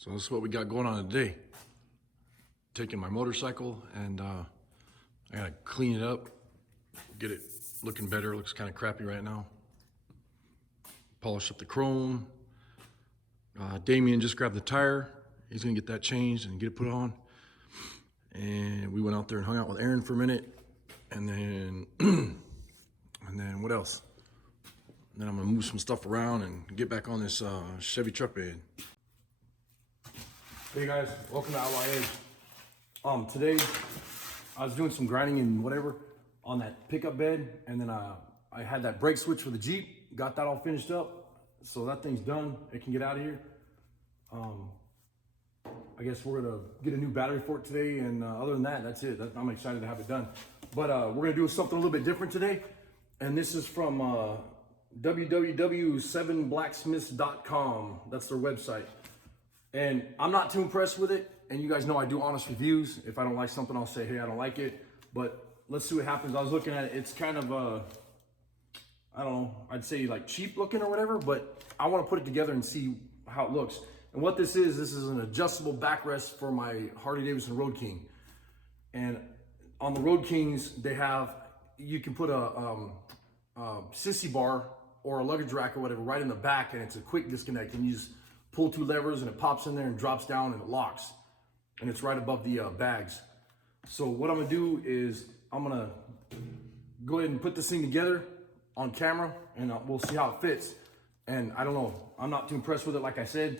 So this is what we got going on today. Taking my motorcycle and I gotta clean it up, get it looking better. It looks kind of crappy right now. Polish up the chrome. Damien just grabbed the tire. He's gonna get that changed and get it put on. And we went out there and hung out with Aaron for a minute. And then, what else? And then I'm gonna move some stuff around and get back on this Chevy truck bed. Hey guys, welcome to Outlaw Edge. Today I was doing some grinding and whatever on that pickup bed, and then I had that brake switch for the Jeep, got that all finished up, so that thing's done. It can get out of here. I guess we're gonna get a new battery for it today, and other than that, that's it. I'm excited to have it done. But we're gonna do something a little bit different today, and this is from www.7blacksmiths.com. That's their website. And I'm not too impressed with it. And you guys know I do honest reviews. If I don't like something, I'll say, hey, I don't like it. But let's see what happens. I was looking at it. It's kind of, I don't know, I'd say like cheap looking or whatever, but I want to put it together and see how it looks. And what this is an adjustable backrest for my Harley Davidson Road King. And on the Road Kings, they have, you can put a sissy bar or a luggage rack or whatever right in the back, and it's a quick disconnect. And you just pull two levers and it pops in there and drops down and it locks. And it's right above the bags. So what I'm gonna do is I'm gonna go ahead and put this thing together on camera, and we'll see how it fits. And I don't know, I'm not too impressed with it. Like I said,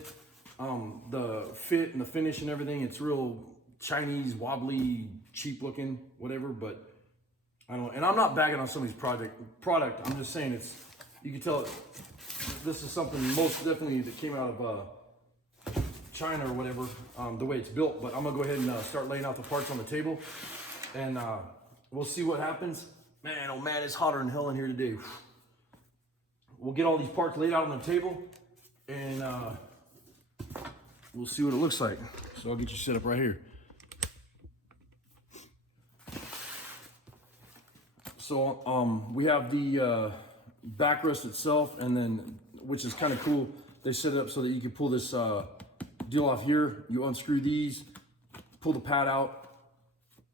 the fit and the finish and everything, it's real Chinese, wobbly, cheap looking, whatever, but I don't know. And I'm not bagging on somebody's product. I'm just saying you can tell this is something most definitely that came out of China or whatever, the way it's built. But I'm gonna go ahead and start laying out the parts on the table, and we'll see what happens. Man, oh man, it's hotter than hell in here today. We'll get all these parts laid out on the table, and we'll see what it looks like. So I'll get you set up right here. So we have the backrest itself, and then, which is kind of cool, they set it up so that you can pull this deal off here. You unscrew these, pull the pad out,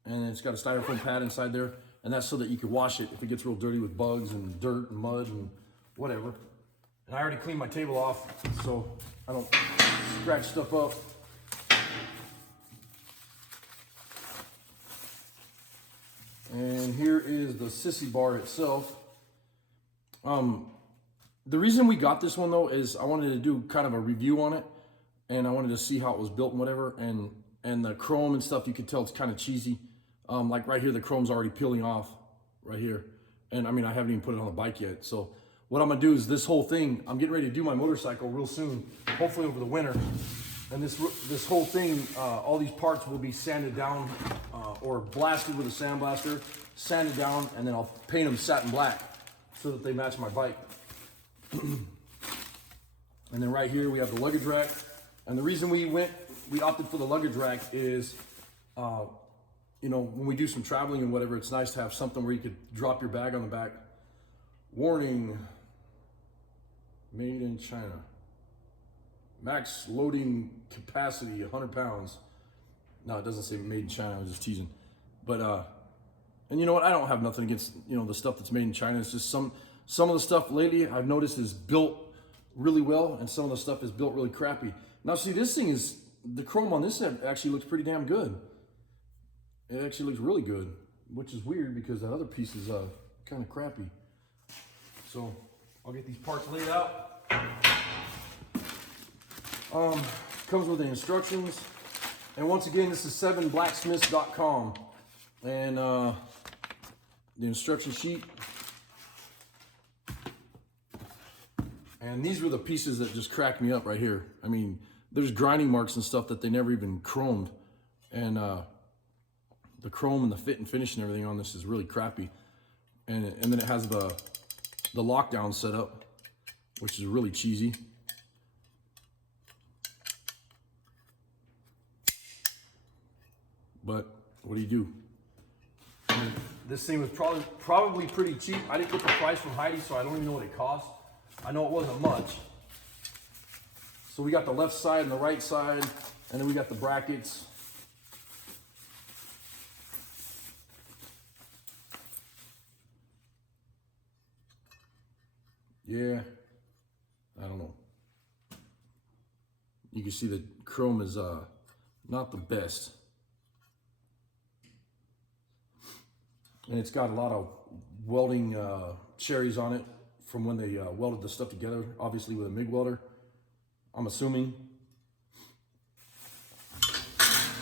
and it's got a styrofoam pad inside there, and that's so that you can wash it if it gets real dirty with bugs and dirt and mud and whatever. And I already cleaned my table off so I don't scratch stuff up. And here is the sissy bar itself. The reason we got this one though is I wanted to do kind of a review on it, and I wanted to see how it was built and whatever. And the chrome and stuff, you can tell it's kind of cheesy. Like right here, the chrome's already peeling off right here. And I mean, I haven't even put it on the bike yet. So what I'm gonna do is this whole thing, I'm getting ready to do my motorcycle real soon, hopefully over the winter. And this whole thing, all these parts will be sanded down or blasted with a sandblaster, sanded down, and then I'll paint them satin black so that they match my bike. And then right here we have the luggage rack. And the reason we opted for the luggage rack is, you know, when we do some traveling and whatever, it's nice to have something where you could drop your bag on the back. Warning, made in China. Max loading capacity, 100 pounds. No, it doesn't say made in China, I was just teasing. But, and you know what, I don't have nothing against, you know, the stuff that's made in China. It's just some of the stuff lately I've noticed is built really well, and some of the stuff is built really crappy. Now see, this thing is, the chrome on this end actually looks pretty damn good. It actually looks really good, which is weird because that other piece is kind of crappy. So I'll get these parts laid out. Comes with the instructions, and once again, this is 7blacksmiths.com, and the instruction sheet. And these were the pieces that just cracked me up right here. I mean, there's grinding marks and stuff that they never even chromed, and the chrome and the fit and finish and everything on this is really crappy. And then it has the lockdown set up, which is really cheesy. But what do you do? I mean, this thing was probably pretty cheap. I didn't get the price from Heidi, so I don't even know what it cost. I know it wasn't much. So we got the left side and the right side, and then we got the brackets. Yeah, I don't know. You can see the chrome is not the best. And it's got a lot of welding cherries on it from when they welded the stuff together, obviously with a MIG welder, I'm assuming.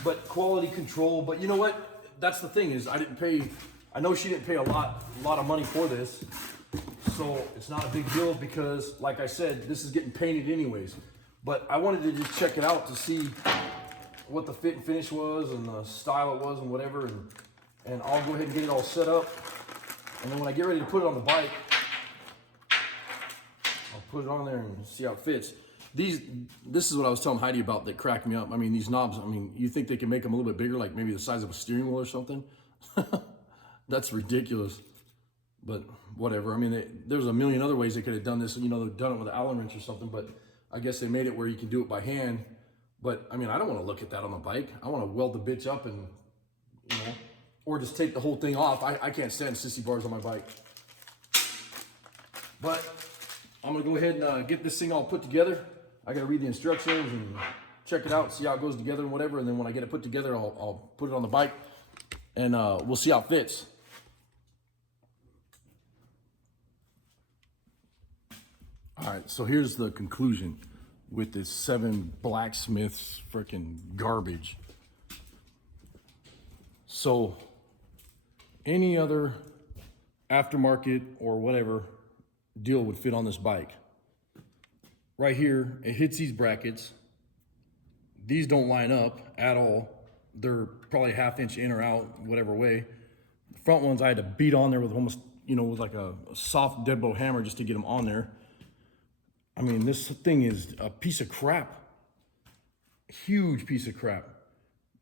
But quality control, but you know what? That's the thing is I know she didn't pay a lot of money for this. So it's not a big deal because, like I said, this is getting painted anyways. But I wanted to just check it out to see what the fit and finish was and the style it was and whatever. And I'll go ahead and get it all set up. And then when I get ready to put it on the bike, I'll put it on there and see how it fits. This is what I was telling Heidi about that cracked me up. I mean, these knobs, I mean, you think they can make them a little bit bigger, like maybe the size of a steering wheel or something? That's ridiculous. But whatever. I mean, there's a million other ways they could have done this. You know, they've done it with an Allen wrench or something, but I guess they made it where you can do it by hand. But I mean, I don't want to look at that on the bike. I want to weld the bitch up and, you know, or just take the whole thing off. I can't stand sissy bars on my bike. But I'm gonna go ahead and get this thing all put together. I gotta read the instructions and check it out, see how it goes together and whatever. And then when I get it put together, I'll put it on the bike and we'll see how it fits. All right, so here's the conclusion with this 7 blacksmiths freaking garbage. So any other aftermarket or whatever deal would fit on this bike. Right here, it hits these brackets. These don't line up at all. They're probably a 1/2 inch in or out, whatever way. The front ones I had to beat on there with almost, you know, with like a soft deadbolt hammer just to get them on there. I mean, this thing is a piece of crap. Huge piece of crap.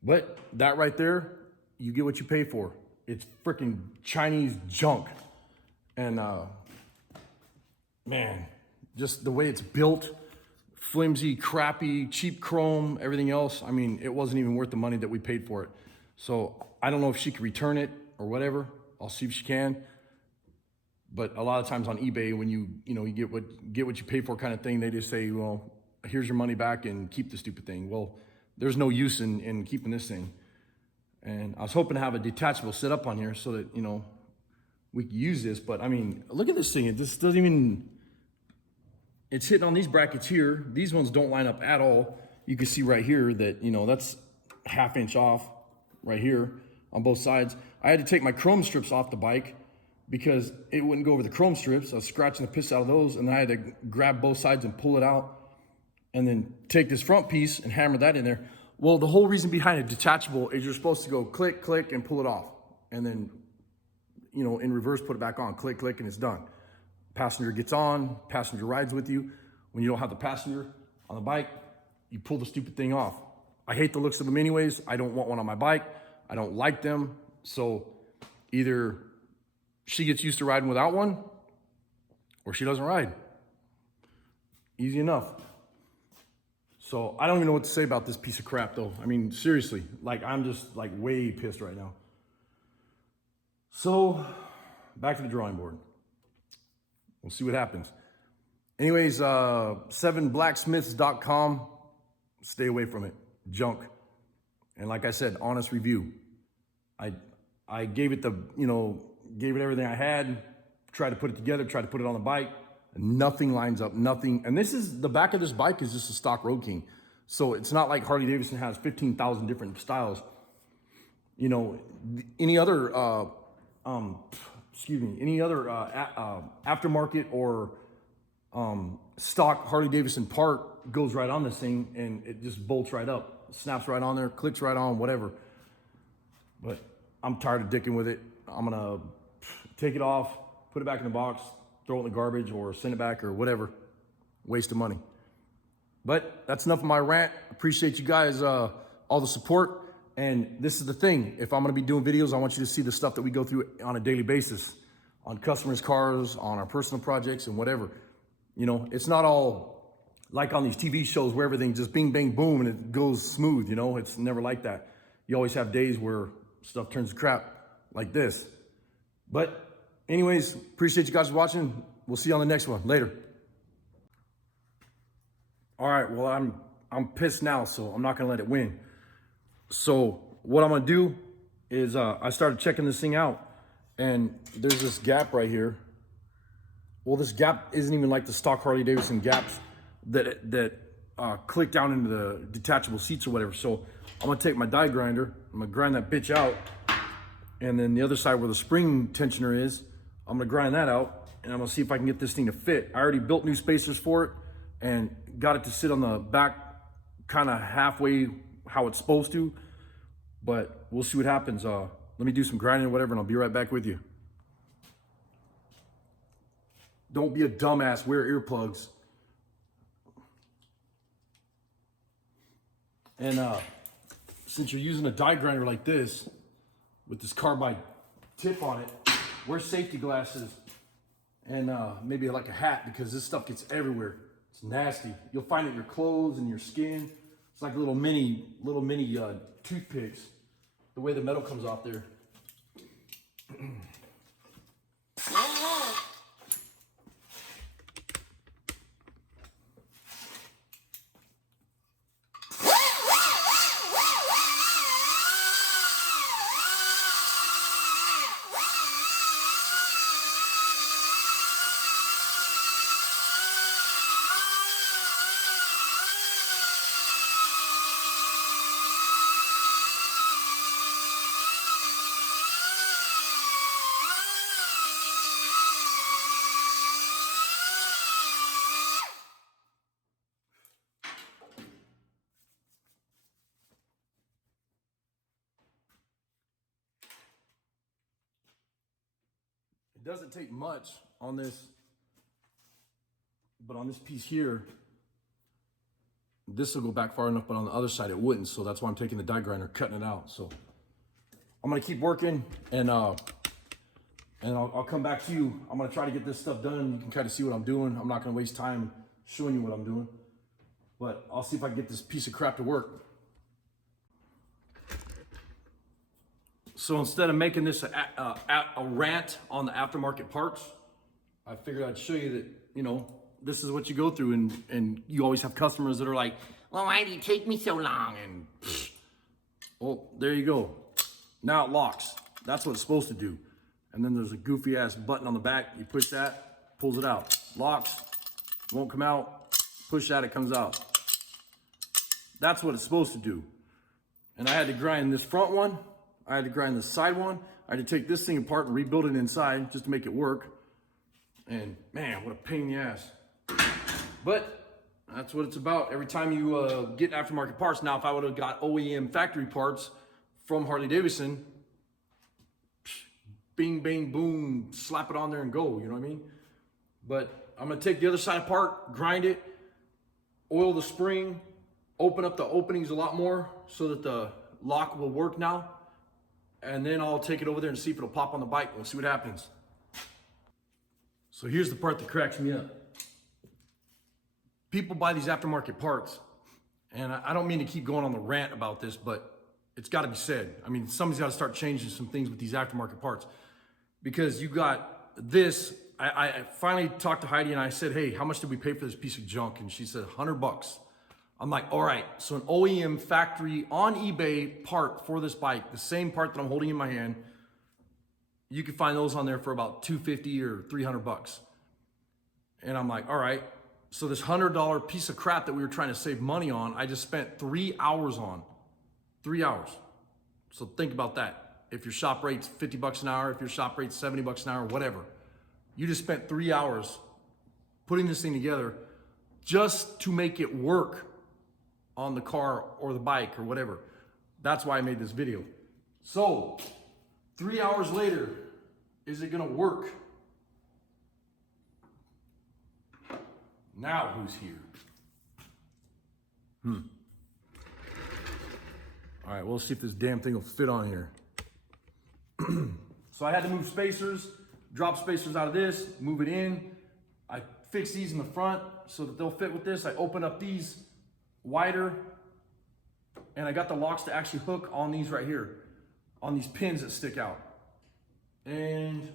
But that right there, you get what you pay for. It's freaking Chinese junk. And man, just the way it's built, flimsy, crappy, cheap chrome, everything else. I mean, it wasn't even worth the money that we paid for it. So I don't know if she can return it or whatever. I'll see if she can. But a lot of times on eBay, when you get what you pay for kind of thing, they just say, well, here's your money back and keep the stupid thing. Well, there's no use in keeping this thing. And I was hoping to have a detachable set up on here so that, you know, we could use this. But I mean, look at this thing. It just doesn't even, it's hitting on these brackets here. These ones don't line up at all. You can see right here that, you know, that's 1/2 inch off right here on both sides. I had to take my chrome strips off the bike because it wouldn't go over the chrome strips. I was scratching the piss out of those, and then I had to grab both sides and pull it out and then take this front piece and hammer that in there. Well, the whole reason behind a detachable is you're supposed to go click, click, and pull it off. And then, you know, in reverse, put it back on, click, click, and it's done. Passenger gets on, passenger rides with you. When you don't have the passenger on the bike, you pull the stupid thing off. I hate the looks of them anyways. I don't want one on my bike. I don't like them. So either she gets used to riding without one, or she doesn't ride. Easy enough. So I don't even know what to say about this piece of crap though. I mean, seriously, like I'm just like way pissed right now. So back to the drawing board. We'll see what happens. Anyways, 7blacksmiths.com, stay away from it, junk. And like I said, honest review. I gave it gave it everything I had, tried to put it together, tried to put it on the bike, and nothing lines up, nothing. And this is, the back of this bike is just a stock Road King. So it's not like Harley Davidson has 15,000 different styles. You know, any other, aftermarket or stock Harley Davidson part goes right on this thing and it just bolts right up, snaps right on there, clicks right on, whatever. But I'm tired of dicking with it. I'm gonna take it off, put it back in the box, throw it in the garbage or send it back or whatever. Waste of money. But that's enough of my rant. Appreciate you guys, all the support. And this is the thing, if I'm gonna be doing videos, I want you to see the stuff that we go through on a daily basis, on customers' cars, on our personal projects and whatever. You know, it's not all like on these TV shows where everything just bing, bang, boom, and it goes smooth, you know? It's never like that. You always have days where stuff turns to crap like this. But anyways, appreciate you guys watching. We'll see you on the next one. Later. All right, well, I'm pissed now, so I'm not gonna let it win. So what I'm gonna do is I started checking this thing out, and there's this gap right here. Well, this gap isn't even like the stock Harley Davidson gaps that click down into the detachable seats or whatever. So I'm gonna take my die grinder, I'm gonna grind that bitch out, and then the other side where the spring tensioner is, I'm gonna grind that out, and I'm gonna see if I can get this thing to fit. I already built new spacers for it and got it to sit on the back kind of halfway how it's supposed to, but we'll see what happens. Let me do some grinding or whatever, and I'll be right back with you. Don't be a dumbass, wear earplugs. And since you're using a die grinder like this, with this carbide tip on it, wear safety glasses and maybe like a hat, because this stuff gets everywhere. It's nasty. You'll find it in your clothes and your skin. It's like little mini toothpicks, the way the metal comes off there. It doesn't take much on this, but on this piece here, this will go back far enough, but on the other side it wouldn't. So that's why I'm taking the die grinder, cutting it out. So I'm gonna keep working, and I'll come back to you. I'm gonna try to get this stuff done. You can kind of see what I'm doing. I'm not gonna waste time showing you what I'm doing, but I'll see if I can get this piece of crap to work. So instead of making this a rant on the aftermarket parts, I figured I'd show you that, you know, this is what you go through, and you always have customers that are like, well, why do you take me so long? And well, there you go. Now it locks. That's what it's supposed to do. And then there's a goofy ass button on the back. You push that, pulls it out. Locks, won't come out. Push that, it comes out. That's what it's supposed to do. And I had to grind this front one. I had to grind the side one. I had to take this thing apart and rebuild it inside just to make it work. And man, what a pain in the ass. But that's what it's about. Every time you get aftermarket parts. Now, if I would have got OEM factory parts from Harley Davidson, bing, bang, boom, slap it on there and go, you know what I mean? But I'm gonna take the other side apart, grind it, oil the spring, open up the openings a lot more so that the lock will work now. And then I'll take it over there and see if it'll pop on the bike. We'll see what happens. So here's the part that cracks me up. People buy these aftermarket parts, and I don't mean to keep going on the rant about this, but it's gotta be said. I mean, somebody's gotta start changing some things with these aftermarket parts, because you got this. I finally talked to Heidi and I said, hey, how much did we pay for this piece of junk? And she said, $100. I'm like, all right, so an OEM factory on eBay part for this bike, the same part that I'm holding in my hand, you can find those on there for about $250 or $300. And I'm like, all right, so this $100 piece of crap that we were trying to save money on, I just spent 3 hours on. 3 hours. So think about that. If your shop rate's $50 an hour, if your shop rate's $70 an hour, whatever, you just spent 3 hours putting this thing together just to make it work on the car or the bike or whatever. That's why I made this video. So 3 hours later, is it gonna work? Now who's here? All right, we'll see if this damn thing will fit on here. So I had to move spacers, drop spacers out of this, move it in. I fixed these in the front. so that they'll fit with this. I open up these wider, and I got the locks to actually hook on these right here, on these pins that stick out. And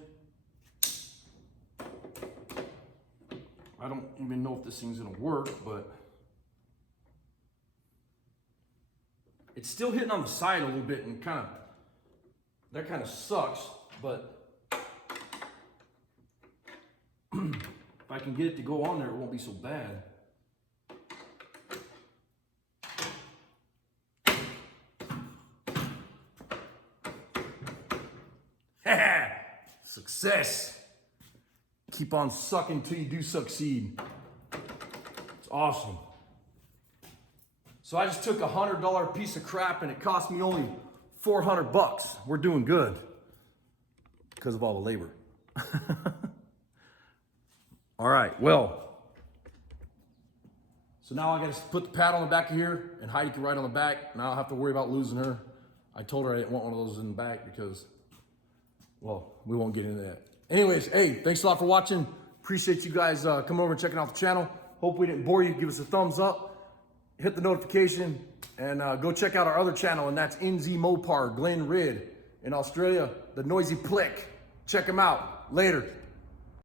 I don't even know if this thing's gonna work, but it's still hitting on the side a little bit, and that kind of sucks, but if I can get it to go on there, it won't be so bad. Success. Keep on sucking till you do succeed. It's awesome. So I just took a $100 piece of crap and it cost me only 400 bucks. We're doing good because of all the labor. All right, well, so now I got to put the pad on the back of here, and Heidi can ride on the back. Now I don't have to worry about losing her. I told her I didn't want one of those in the back because, well, we won't get into that. Anyways, hey, thanks a lot for watching. Appreciate you guys coming over and checking out the channel. Hope we didn't bore you. Give us a thumbs up, hit the notification, and go check out our other channel, and that's NZ Mopar, Glen Rid in Australia, the Noisy Plick. Check them out. Later.